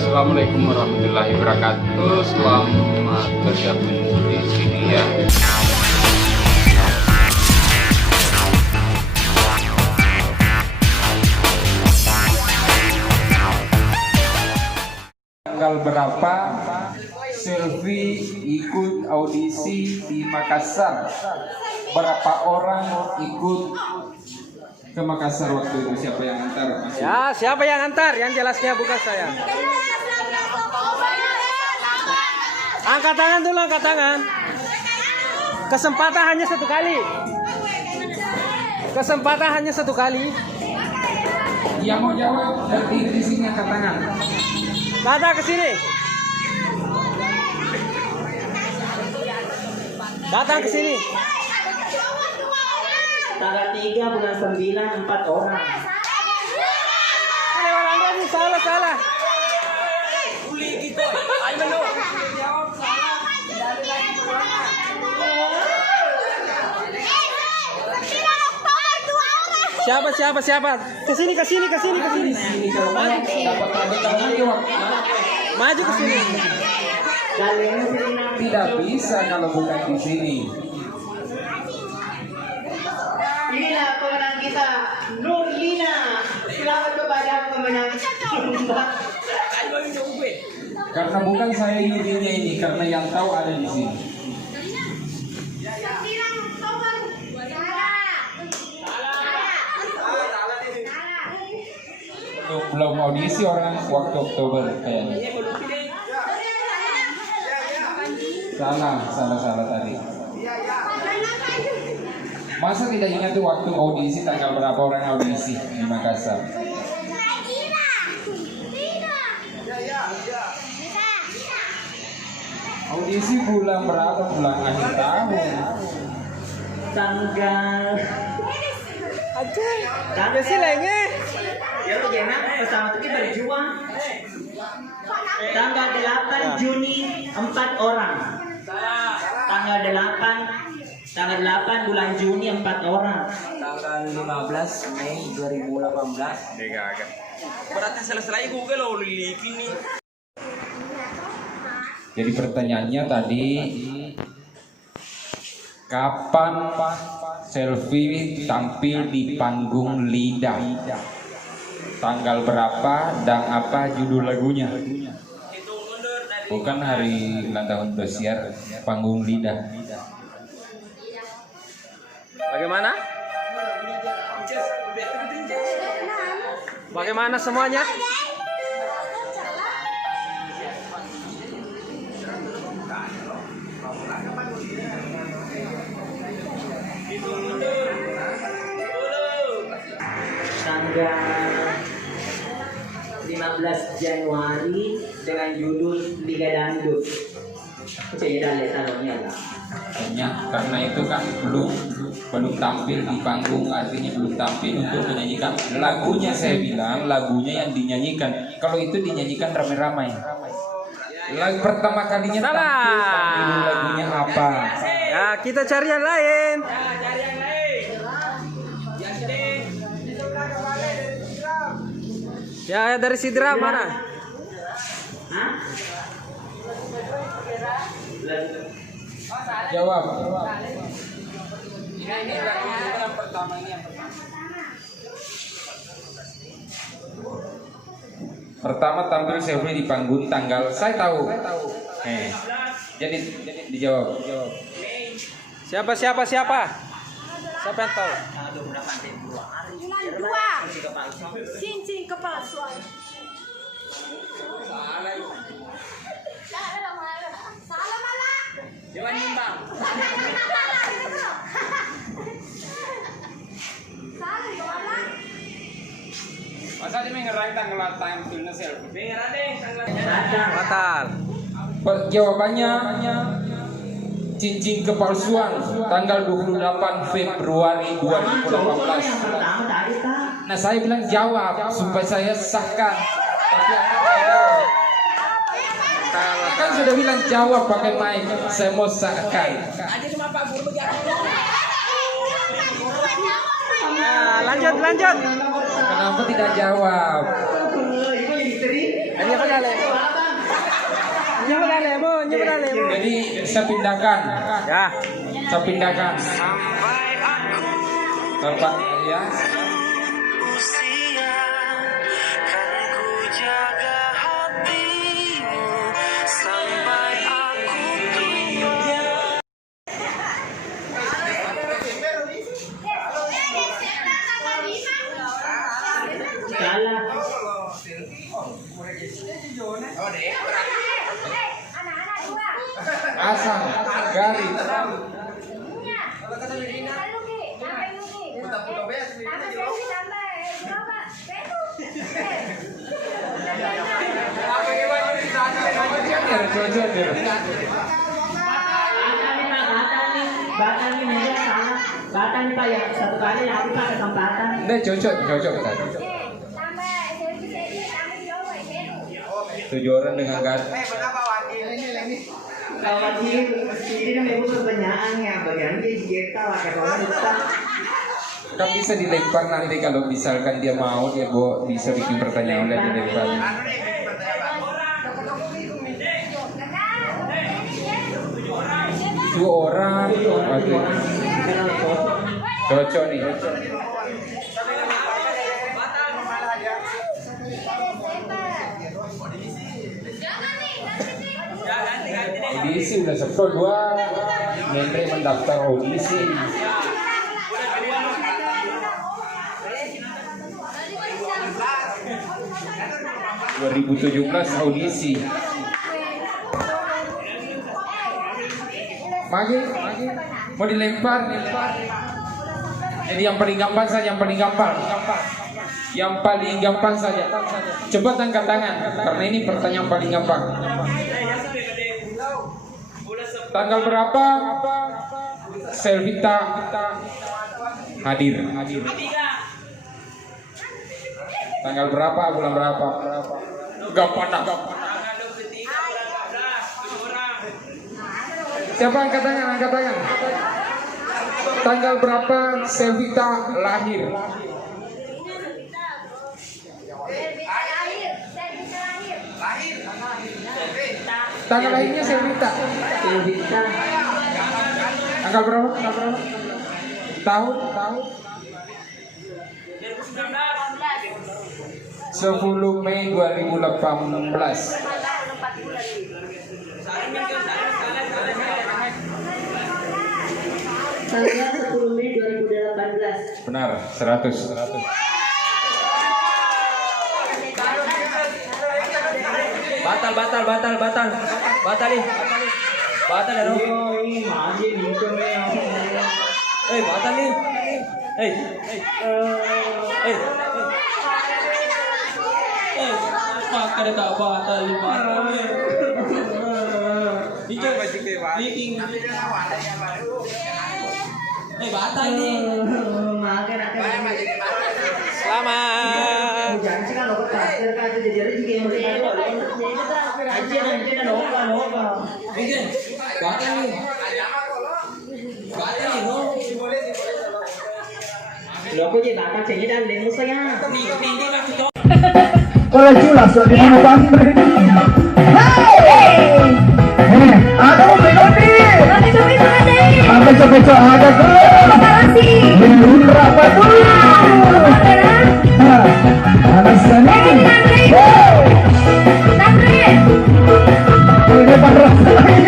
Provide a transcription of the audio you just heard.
Assalamualaikum warahmatullahi wabarakatuh. Selamat bergabung di sini ya. Tanggal berapa Selfie ikut audisi di Makassar? Berapa orang ikut ke Makassar waktu itu? Siapa yang antar? Ya, siapa yang antar? Yang jelasnya bukan saya. Angkat tangan dulu, angkat tangan. Kesempatan hanya satu kali. Kesempatan hanya satu kali. Yang mau jawab di sini angkat tangan. Kata ke sini. Datang ke sini. Tanggal 3 bulan 9 4 orang. Orang ini salah. Siapa? Kesini. Maju ke sini. Tidak bisa kalau bukan di sini. Inilah pemenang kita, Nurlina. Selamat kepada pemenang. Karena bukan saya nyuruhnya ini, karena yang tahu ada di sini. Belum audisi orang waktu Oktober kayaknya. Salah tadi. Masa tidak ingat tuh waktu audisi tanggal berapa orang audisi di Makassar? Audisi bulan berapa? Bulan akhir tahun. Tanggal Tanggal sih lagi. ya lu jangan bersama kita berjuang. Tanggal 8 Juni 4 orang. Tanggal 8 bulan Juni 4 orang. Tanggal 15 Mei 2018. Berarti selesai Google lo ini. Jadi pertanyaannya tadi, kapan Selfie tampil di panggung Lidah? Tanggal berapa dan apa judul lagunya? Bukan hari ulang tahun Indosiar, panggung Lidah. Bagaimana semuanya? Tanggal 15 Januari dengan judul Liga Dangdut. Karena itu kan belum tampil di panggung, artinya belum tampil untuk menyanyikan lagunya. Saya bilang lagunya yang dinyanyikan. Kalau itu dinyanyikan ramai-ramai. Lagu pertama kalinya tampil lagunya apa? Ya, kita cari yang lain. Ya, dari Sidra mana? Jawab. Pertama tampil Selfie di panggung tanggal, saya tahu. Jadi dijawab. Siapa? Siapa yang tahu? Bulan 2 cincin kepala suara. Salah malah. Jangan nimbang. Salah malah. Masa dia mengerang tanggal tampilnya Selfie? Dengar deh tanggal. Batal. Jawabannya cincin kepalsuan tanggal 28 Februari 2018. Nah, saya bilang jawab supaya saya sahkan. Tapi kan sudah bilang jawab pakai mic. Saya mau sahkan. Nah, lanjut. Kenapa tidak jawab? Ini Ini apa Jadi saya pindahkan. Ya. Saya pindahkan. Bapak ya. Salah. Anak-anak dua. Asang, garis. Batang nih meja salah. Batang nih Pak ya, satu kali yang kita kesempatan. Nggak cocok tadi. 7 orang dengan garis. Kalau ini kan ibu pertanyaan ya, bagian dia kita pakai orang kita. Kan bisa dilempar nanti kalau misalkan dia mau dia bisa bikin pertanyaan dan dilempar. 2 orang. Oke. Cocok nih. Audisi udah sepuluh 2. Mendri mendaftar audisi. ...2017 audisi. Magi, mau dilempar. Jadi yang paling gampang saja, yang paling gampang. Yang paling gampang saja. Coba angkat tangan, karena ini pertanyaan paling gampang. Tanggal berapa Selvita hadir? Tanggal berapa, bulan berapa? Gampang. Siapa angkat tangan? Tanggal berapa Selvita lahir? Tanggal lahirnya Selvita. Tanggal berapa? Tahun? 10 Mei 2018. Tanggal 10 Mei 2018. Benar, 100. Batal nih. Batal ya, batal nih. Maka ada tak batal nih, batal. Batal nih. Selamat. Janji kan lo terakhir kan jadi juga yang Batal nih. Lo kok jadi batal jadi dan lemu saya. Hola chulas, ¿de cómo van? ¡Hey! ¡Ada un pegote! ¡Ada copecho, ada tuh! ¡Minum berapa tuh? ¡Ada sana! Ini 400 lagi.